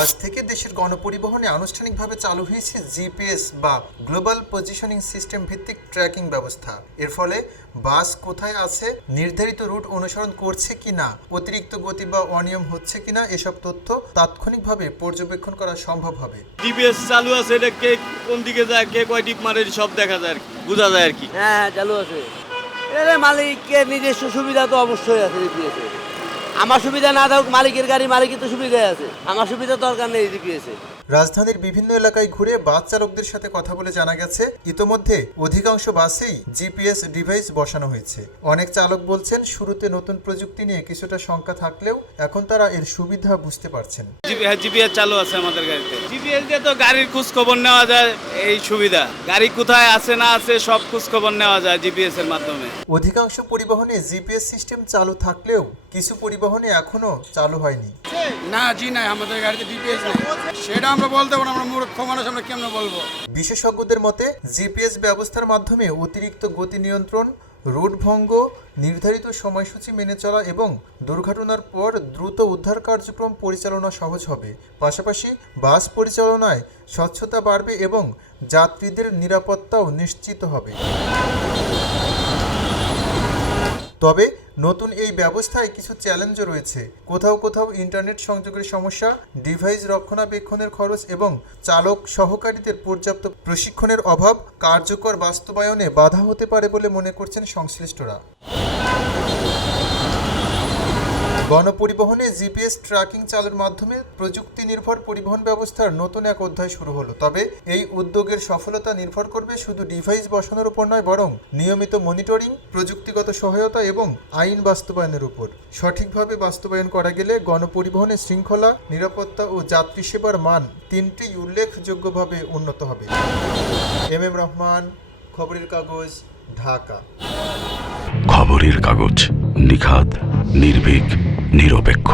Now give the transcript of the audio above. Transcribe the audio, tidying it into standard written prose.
আজ থেকে দেশের গণপরিবহনে আনুষ্ঠানিকভাবে চালু হয়েছে জিপিএস বা গ্লোবাল পজিশনিং সিস্টেম ভিত্তিক ট্র্যাকিং ব্যবস্থা। এর ফলে বাস কোথায় আছে, নির্ধারিত রুট অনুসরণ করছে কিনা, অতিরিক্ত গতি বা অনিয়ম হচ্ছে কিনা এসব তথ্য তাৎক্ষণিকভাবে পর্যবেক্ষণ করা সম্ভব হবে। জিপিএস চালু আছে, এটা কে কোন দিকে যায়, কে কয় টিপ মারে সব দেখা যায়, বোঝা যায় আর কি। হ্যাঁ চালু আছে। এটা মালিকের নিজস্ব সুবিধা তো অবশ্যই আছে জিপিএসে। আমার সুবিধা না থাকুক, মালিকের গাড়ি মালিকের তো সুবিধাই আছে, আমার সুবিধা দরকার নেই জিপিএসে। রাজধানীর বিভিন্ন এলাকায় ঘুরে বাস চালকদের সাথে কথা বলে জানা গেছে, ইতোমধ্যে অধিকাংশ বাসেই জিপিএস ডিভাইস বসানো হয়েছে। অনেক চালক বলছেন, শুরুতে নতুন প্রযুক্তি নিয়ে কিছুটা শঙ্কা থাকলেও এখন তারা এর সুবিধা বুঝতে পারছেন। জিপিএস চালু আছে আমাদের গাড়িতে। জিপিএস দিয়ে তো গাড়ির খোঁজ খবর নেওয়া যায়, এই সুবিধা। গাড়ি কোথায় আছে না আছে সব খোঁজ খবর নেওয়া যায় জিপিএস এর মাধ্যমে। অধিকাংশ পরিবহনে জিপিএস সিস্টেম চালু থাকলেও কিছু পরিবহনে এখনো চালু হয়নি। না জি নাই, আমাদের গাড়িতে জিপিএস নেই। সেটা আমরা বলতে পারবো না, আমরা মূর্খ মানুষ, আমরা কেমনে বলবো। বিশেষজ্ঞদের মতে জিপিএস ব্যবস্থার মাধ্যমে অতিরিক্ত গতি নিয়ন্ত্রণ, রুট ভঙ্গ, নির্ধারিত সময়সূচি মেনে চলা এবং দুর্ঘটনার পর দ্রুত উদ্ধার কার্যক্রম পরিচালনা সহজ হবে। পাশাপাশি বাস পরিচালনায় স্বচ্ছতা বাড়বে এবং যাত্রীদের নিরাপত্তাও নিশ্চিত হবে। তবে নতুন এই ব্যবস্থায় কিছু চ্যালেঞ্জও রয়েছে। কোথাও কোথাও ইন্টারনেট সংযোগের সমস্যা, ডিভাইস রক্ষণাবেক্ষণের খরচ এবং চালক সহকারীদের পর্যাপ্ত প্রশিক্ষণের অভাব কার্যকর বাস্তবায়নে বাধা হতে পারে বলে মনে করছেন সংশ্লিষ্টরা। গণপরিবহনে জিপিএস ট্র্যাকিং চালুর মাধ্যমে প্রযুক্তি নির্ভর পরিবহন ব্যবস্থার নতুন এক অধ্যায় শুরু হলো। তবে এই উদ্যোগের সফলতা নির্ভর করবে শুধু ডিভাইস বসানোর উপর নয়, বরং নিয়মিত মনিটরিং, প্রযুক্তিগত সহায়তা এবং আইন বাস্তবায়নের উপর। সঠিকভাবে বাস্তবায়ন করা গেলে গণপরিবহনের শৃঙ্খলা, নিরাপত্তা ও যাত্রী সেবার মান তিনটি উল্লেখযোগ্যভাবে উন্নত হবে। এম রহমান, খবরের কাগজ, ঢাকা। খবরের কাগজ, নিখাত, নির্ভীক, নিরপেক্ষ।